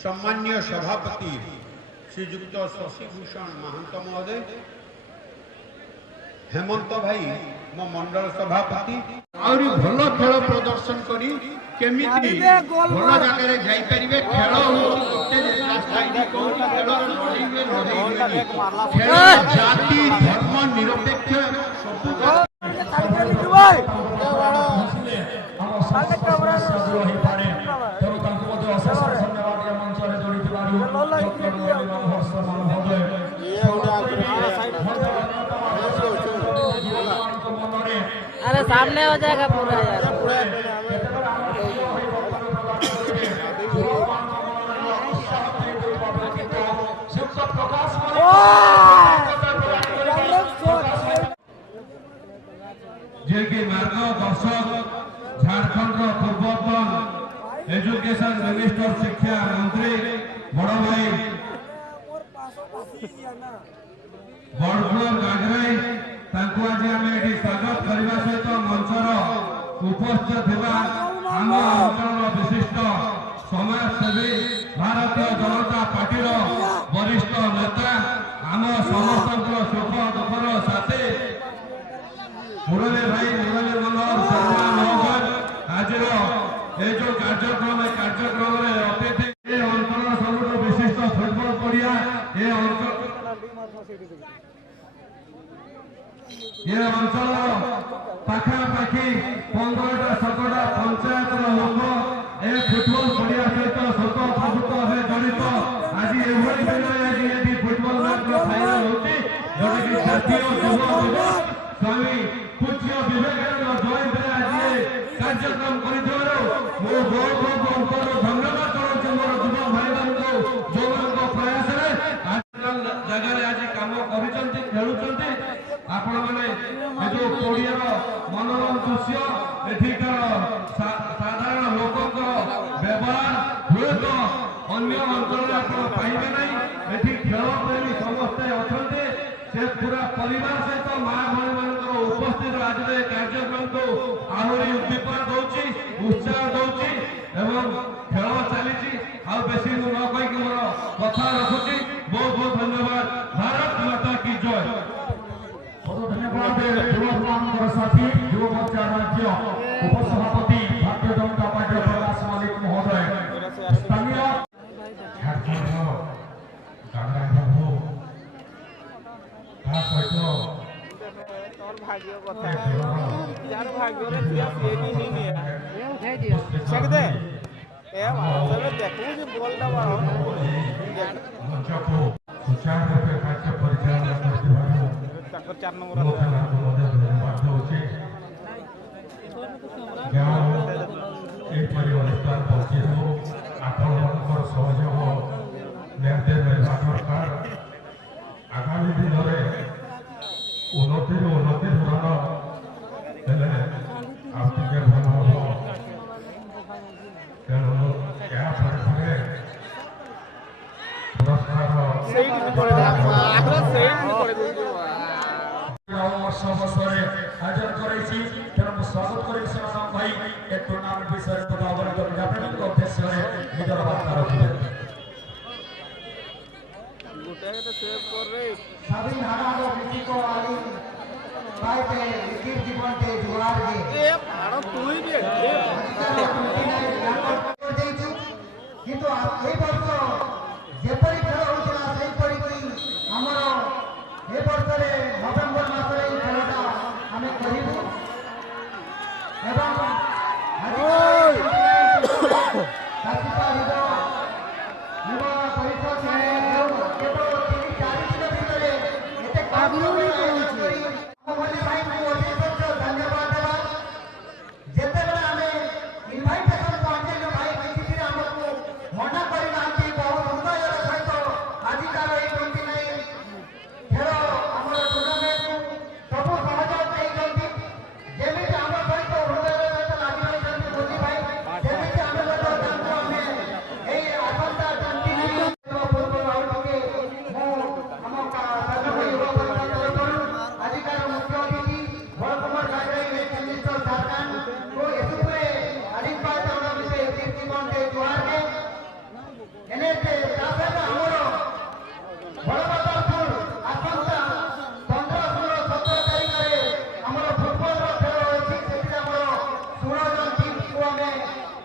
सम्मान्य सभापति श्रीजुक्त शशिभूषण महंत महोदय, हेमंत भाई मो मंडल सभापति आउरी भल खेल प्रदर्शन करी केमिति भल जगह जाई परिबे। खेल होची गोटे रास्ता इडी कोठी खेल लड़ीबे लड़ीबे खेल जाति धर्म निरपेक्ष सब अरे सामने हो जाएगा पूरा यार। जेके मार्गदर्शक झारखंड पूर्वतन एजुकेशन मिनिस्टर शिक्षा मंत्री बड़ भाई बड़पुर गागराई आज आम ये स्वागत करने सहित मंचर उपस्थित आम अंचल विशिष्ट समाजसेवी भारतीय जनता पार्टी वरिष्ठ नेता आम समस्त सुख दुखर साथी मुरली भाई मुरली मनोहर शर्मा महोदय आज ये जो कार्यक्रम अतिथि ये अंचल सब विशिष्ट फुटबॉल पड़िया ये अंचल पाखापाखि 15टा 17टा पंचायत लोक ए फुटबॉल पड़िया सहित स्वत प्रभुत्व भाव जड़ित आज एभली दिन ये फुटबॉल मैच फाइनाल होती जोटा कि जातीय युवा स्वामी पूज्य विवेकानंद जयंती आज कार्यक्रम कर बहुत बहुत धन्यवाद करुँ मोर युवा भाई मान जो प्रयास जगह आज कम कर खेलुंट आपण मैंने जो कोड़ियार मनोरम दृश्य एठिकार साधारण लोक व्यवहार हुए तो अन्य अंचल आप पाइबे नहीं। एठी खेल प्रेमी समस्ते अच्छा से पूरा परिवार सहित माँ भाई मान उपस्थित आज कार्यक्रम को आहरी उद्दीपना दौची उत्साह दौची एवं खेल चली बेसी न कहीकि मोर कथा रखुची। बहुत बहुत धन्यवाद। भारत माता की जय। धन्यवाद युवा साथी युवा मोर्चा राज्य उपसभापति भारतीय जनता पार्टी प्रकाश मालिक महोदय स्थानीय झारखंड सुचारू रूपे कार्य परिचालन कर 4 नंबर अनुष्ठान पहुंची आपंकर सहयोग निहती मिलवा दरकार। आगामी दिन में उन्नति धरण आर्थिक भल हम तेणु पुरस्कार आयोजन कर स्वागत कर भाई टूर्णामेंट विषय तथा अवगत उद्देश्य निजर बार्ता रखिए। नवेम्बर मासरे खेलटा आम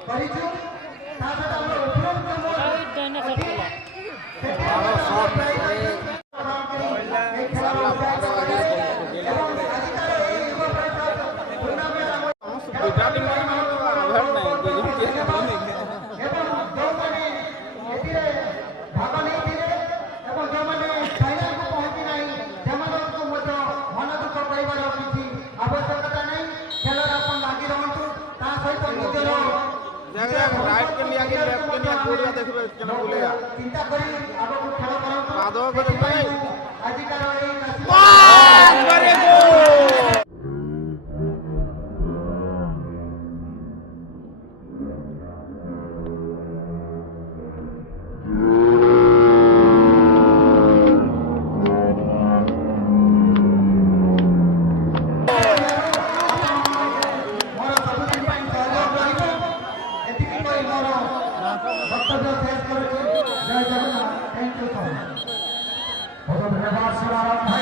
କରିଛୁ ତା ସହିତ ଆମର ଉପରୋକ୍ତ ଡାଇନା ଖେଳୁଥିଲା। এই খেলার উৎসাহিত করে এবং আজকাল এই যুব পরিষদ টুর্নামেন্ট এবং ଯେଉଁମାନେ ଏଥିରେ ଭାଗ ନେଇଥିଲେ ଏବଂ ଯେଉଁମାନେ ଫାଇନାଲକୁ ପହଞ୍ଚି ନାହିଁ ସେମାନଙ୍କୁ ମଧ୍ୟ ମନ ଦୁଃଖ କରିବାର କିଛି ଆବଶ୍ୟକତା ନାହିଁ। ଖେଳରେ ଆପଣ ଲାଗି ରହନ୍ତୁ ତା ସହିତ ନିଜର ଚିନ୍ତା କରି ଆଗକୁ ଖେଳ କରନ୍ତୁ। ସେଥିପାଇଁ ଆଜିକାର ଏଇ ମୋର ସବୁଦିନ ପାଇଁ ସହଯୋଗ ରହିବ ଏତିକି କହି ମୋର ବକ୍ତବ୍ୟ ଶେଷ କରୁଛି। ଜୟ Jagannath. Thank you so much. ବହୁତ ଧନ୍ୟବାଦ।